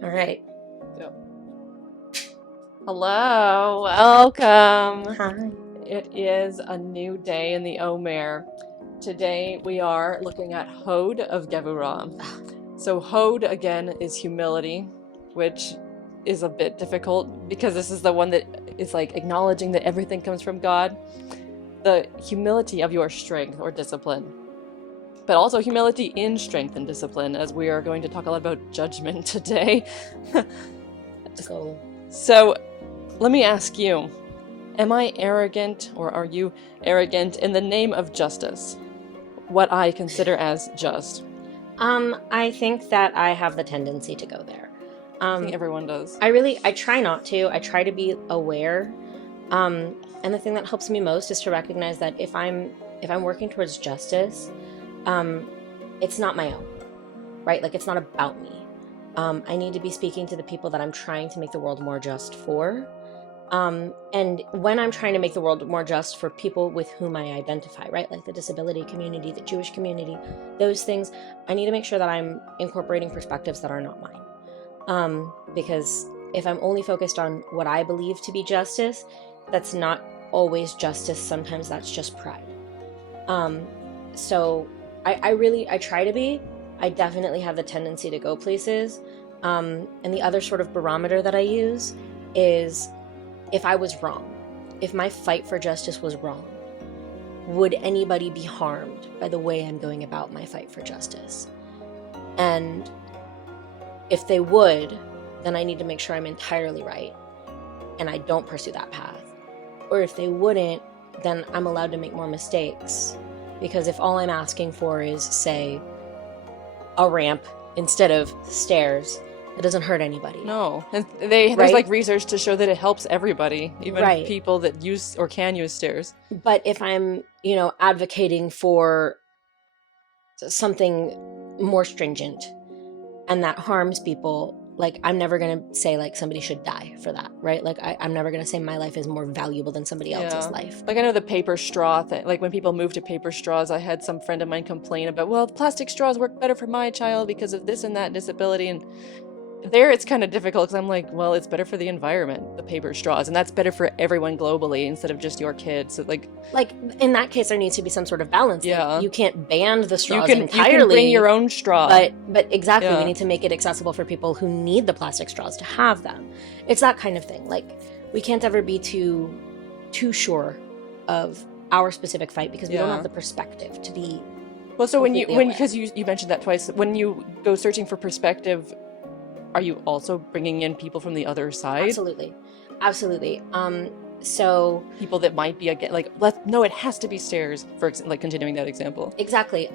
All right. Yep. Hello, welcome. Hi. It is a new day in the Omer. Today we are looking at Hod of Gevurah. So Hod again is humility, which is a bit difficult because this is the one that is like acknowledging that everything comes from God. The humility of your strength or discipline, but also humility in strength and discipline, as we are going to talk a lot about judgment today. Let's go. So let me ask you, am I arrogant or are you arrogant in the name of justice? What I consider as just. I think that I have the tendency to go there. I think everyone does. I try not to. I try to be aware. And the thing that helps me most is to recognize that if I'm working towards justice, it's not my own, right? Like, it's not about me. I need to be speaking to the people that I'm trying to make the world more just for. And when I'm trying to make the world more just for people with whom I identify, right? Like the disability community, the Jewish community, those things, I need to make sure that I'm incorporating perspectives that are not mine. Because if I'm only focused on what I believe to be justice, that's not always justice. Sometimes that's just pride. So I try to be. I definitely have the tendency to go places. And the other sort of barometer that I use is if I was wrong, if my fight for justice was wrong, would anybody be harmed by the way I'm going about my fight for justice? And if they would, then I need to make sure I'm entirely right and I don't pursue that path. Or if they wouldn't, then I'm allowed to make more mistakes. Because if all I'm asking for is, say, a ramp instead of stairs, it doesn't hurt anybody. No, and there's Right? like research to show that it helps everybody, even Right. people that use or can use stairs. But if I'm, advocating for something more stringent and that harms people, like, I'm never going to say, like, somebody should die for that, right? Like, I'm never going to say my life is more valuable than somebody else's life. Like, I know the paper straw thing, like when people move to paper straws, I had some friend of mine complain about, well, plastic straws work better for my child because of this and that disability, and there it's kind of difficult because I'm like, well, it's better for the environment, the paper straws, and that's better for everyone globally instead of just your kids. So like in that case, there needs to be some sort of balance. Yeah. Like, you can't ban the straws you entirely. can bring your own straw. But exactly, Yeah. we need to make it accessible for people who need the plastic straws to have them. It's that kind of thing. Like, we can't ever be too sure of our specific fight because we don't Yeah. have the perspective to be. Well, so completely aware. because you mentioned that twice, when you go searching for perspective, are you also bringing in people from the other side? Absolutely. So people that might be again, like, no, it has to be stairs, for like continuing that example. Exactly.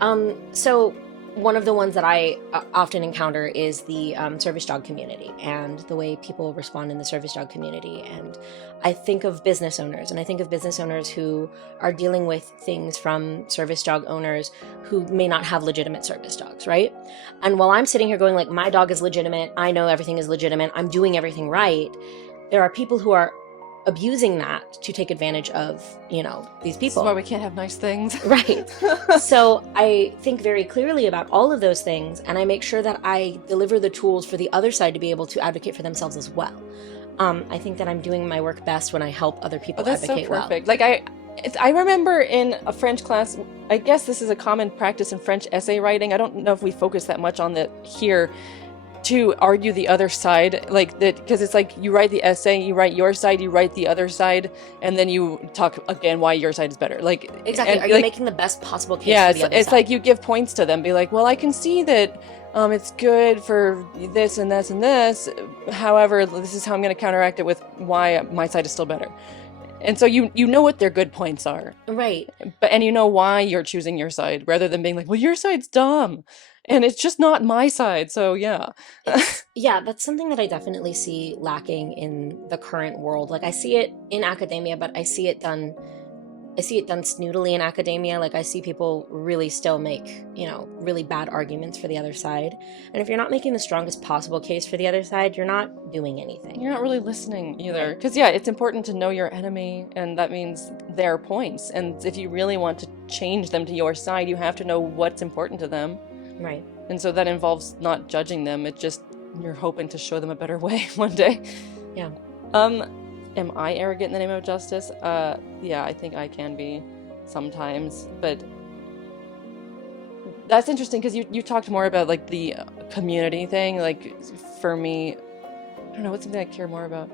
So one of the ones that I often encounter is the service dog community and the way people respond in the service dog community. And I think of business owners, and I think of business owners who are dealing with things from service dog owners who may not have legitimate service dogs, right? And while I'm sitting here going, like, my dog is legitimate, I know everything is legitimate, I'm doing everything right, there are people who are abusing that to take advantage of, these people. That's why we can't have nice things. Right. So I think very clearly about all of those things, and I make sure that I deliver the tools for the other side to be able to advocate for themselves as well. I think that I'm doing my work best when I help other people advocate well. That's so perfect. Like, I remember in a French class, I guess this is a common practice in French essay writing. I don't know if we focus that much on that here, to argue the other side, like that, because it's like you write the essay, you write your side, you write the other side, and then you talk again why your side is better. Like, exactly. Are you making the best possible case? Yeah, for the other it's side? like you give points to them, be like, well, I can see that it's good for this and this and this. However, this is how I'm going to counteract it with why my side is still better. And so you know what their good points are, right? And you know why you're choosing your side, rather than being like, well, your side's dumb and it's just not my side. So yeah. Yeah, that's something that I definitely see lacking in the current world. Like, I see it in academia, but I see it done snootily in academia. Like, I see people really still make, really bad arguments for the other side. And if you're not making the strongest possible case for the other side, you're not doing anything. You're not really listening either. Because, yeah, it's important to know your enemy, and that means their points. And if you really want to change them to your side, you have to know what's important to them. Right. And so that involves not judging them. It just you're hoping to show them a better way one day. Yeah. Am I arrogant in the name of justice? Yeah, I think I can be sometimes, but that's interesting because you talked more about like the community thing. Like for me, I don't know, what's something I care more about?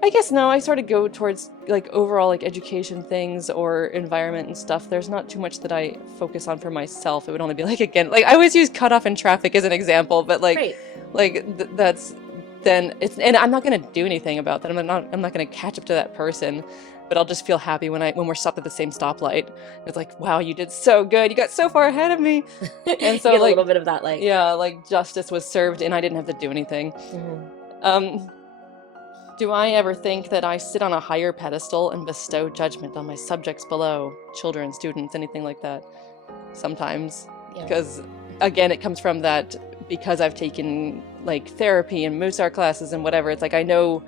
I guess no, I sort of go towards like overall like education things or environment and stuff. There's not too much that I focus on for myself. It would only be like, again, like I always use cutoff in traffic as an example, but like Right. that's then it's, and I'm not gonna do anything about that. I'm not gonna catch up to that person, but I'll just feel happy when we're stopped at the same stoplight. It's like, wow, you did so good. You got so far ahead of me. And so You get like a little bit of that, like, yeah, like justice was served and I didn't have to do anything. Do I ever think that I sit on a higher pedestal and bestow judgment on my subjects below, children, students, anything like that? Sometimes. Yeah. Because, again, it comes from that, because I've taken, like, therapy and Musar classes and whatever, it's like I know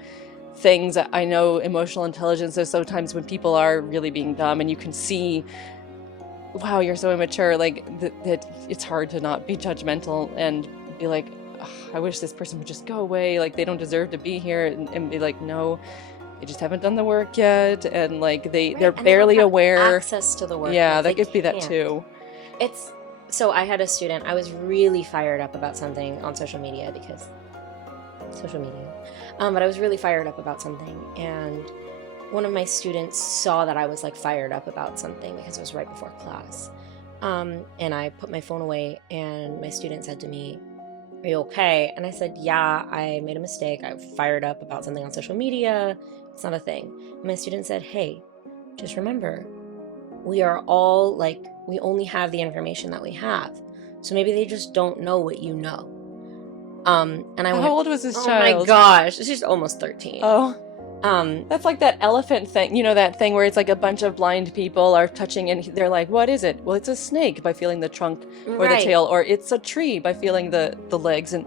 things, I know emotional intelligence, so sometimes when people are really being dumb and you can see, wow, you're so immature, like, that it's hard to not be judgmental and be like, I wish this person would just go away, like they don't deserve to be here, and be like, no, they just haven't done the work yet, and like they're and barely they don't have aware access to the work. Yeah, like, that could be that can't. too. It's so I had a student, I was really fired up about something on social media because social media, but I was really fired up about something, and one of my students saw that I was like fired up about something because it was right before class, and I put my phone away, and my student said to me, "Are you okay?" And I said, "Yeah, I made a mistake. I fired up about something on social media. It's not a thing." And my student said, "Hey, just remember, we are all like, we only have the information that we have. So maybe they just don't know what you know." And I went, How old was this "Oh child? my gosh, she's almost 13." Oh. That's like that elephant thing, you know, that thing where it's like a bunch of blind people are touching and they're like, what is it? Well, it's a snake by feeling the trunk or the tail, or it's a tree by feeling the legs. And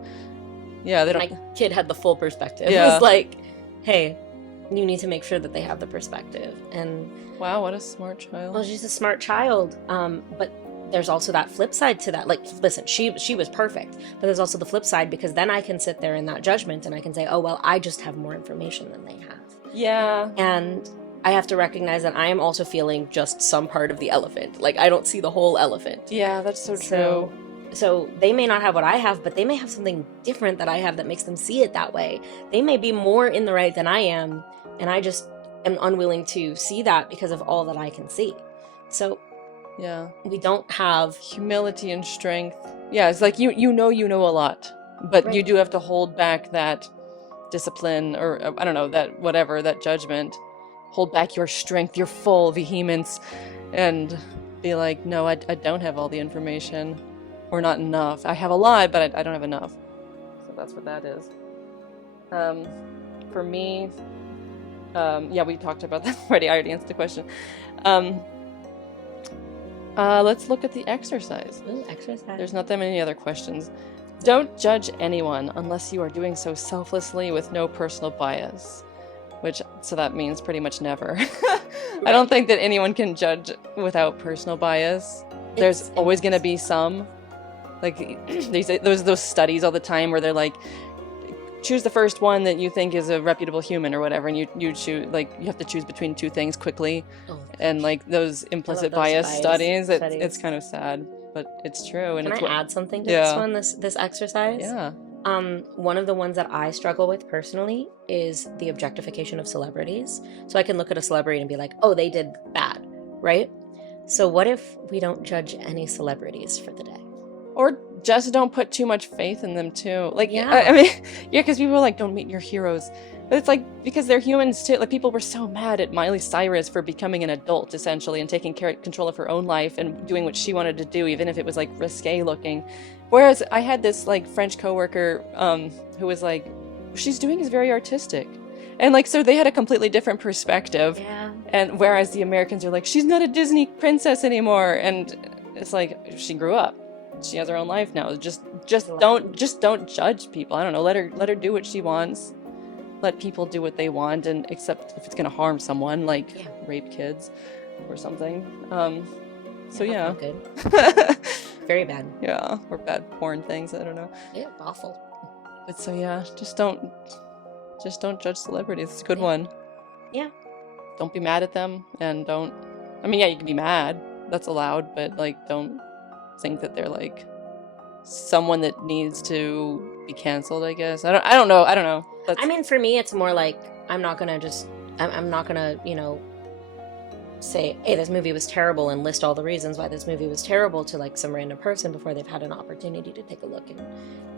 yeah, they don't. My kid had the full perspective. Yeah. It was like, hey, you need to make sure that they have the perspective. And wow, what a smart child. well, she's a smart child. But there's also that flip side to that. Like, listen, she was perfect, but there's also the flip side, because then I can sit there in that judgment and I can say, oh, well, I just have more information than they have. Yeah. And I have to recognize that I am also feeling just some part of the elephant. Like, I don't see the whole elephant. Yeah, that's so true. So they may not have what I have, but they may have something different that I have that makes them see it that way. They may be more in the right than I am, and I just am unwilling to see that because of all that I can see. So yeah, we don't have humility and strength. Yeah, it's like you know a lot, but right. You do have to hold back that discipline, or I don't know, that whatever, that judgment. Hold back your strength, your full vehemence, and be like, no, I don't have all the information, or not enough. I have a lot, but I don't have enough. So that's what that is. For me, yeah, we talked about that already. I already answered the question. Let's look at the exercise. Ooh, exercise. There's not that many other questions. Don't judge anyone unless you are doing so selflessly with no personal bias. So that means pretty much never. I don't think that anyone can judge without personal bias. There's always going to be some. Like, those studies all the time where they're like, choose the first one that you think is a reputable human or whatever, and you choose, like, you have to choose between two things quickly. Oh, and like those implicit bias studies, it's kind of sad, but it's true. And Can I add something to this one, this exercise? Yeah. One of the ones that I struggle with personally is the objectification of celebrities. So I can look at a celebrity and be like, oh, they did bad, right? So what if we don't judge any celebrities for the day? Or just don't put too much faith in them too. Like, yeah. I mean, yeah, because people are like, don't meet your heroes. But it's like, because they're humans too. Like, people were so mad at Miley Cyrus for becoming an adult, essentially, and taking control of her own life and doing what she wanted to do, even if it was, like, risque looking. Whereas I had this, like, French coworker who was like, what she's doing is very artistic. And, like, so they had a completely different perspective. Yeah. And whereas the Americans are like, she's not a Disney princess anymore. And it's like, she grew up. She has her own life now. Just don't judge people. I don't know. Let her do what she wants. Let people do what they want, and except if it's gonna harm someone, like rape kids or something. So yeah. Not good. Very bad. Yeah, or bad porn things. I don't know. Yeah, awful. But so yeah, just don't judge celebrities. It's a good one. Yeah. Don't be mad at them, and don't. I mean, yeah, you can be mad. That's allowed, but like, don't think that they're like someone that needs to be canceled. I guess. I don't know. I don't know. I mean, for me, it's more like I'm not gonna say, hey, this movie was terrible and list all the reasons why this movie was terrible to like some random person before they've had an opportunity to take a look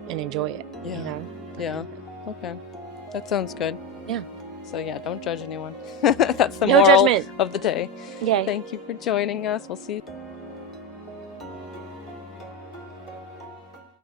and enjoy it. Yeah. You know? Yeah. Okay. That sounds good. Yeah. So yeah, don't judge anyone. That's the No moral judgment of the day. Yay. Thank you for joining us. We'll see you.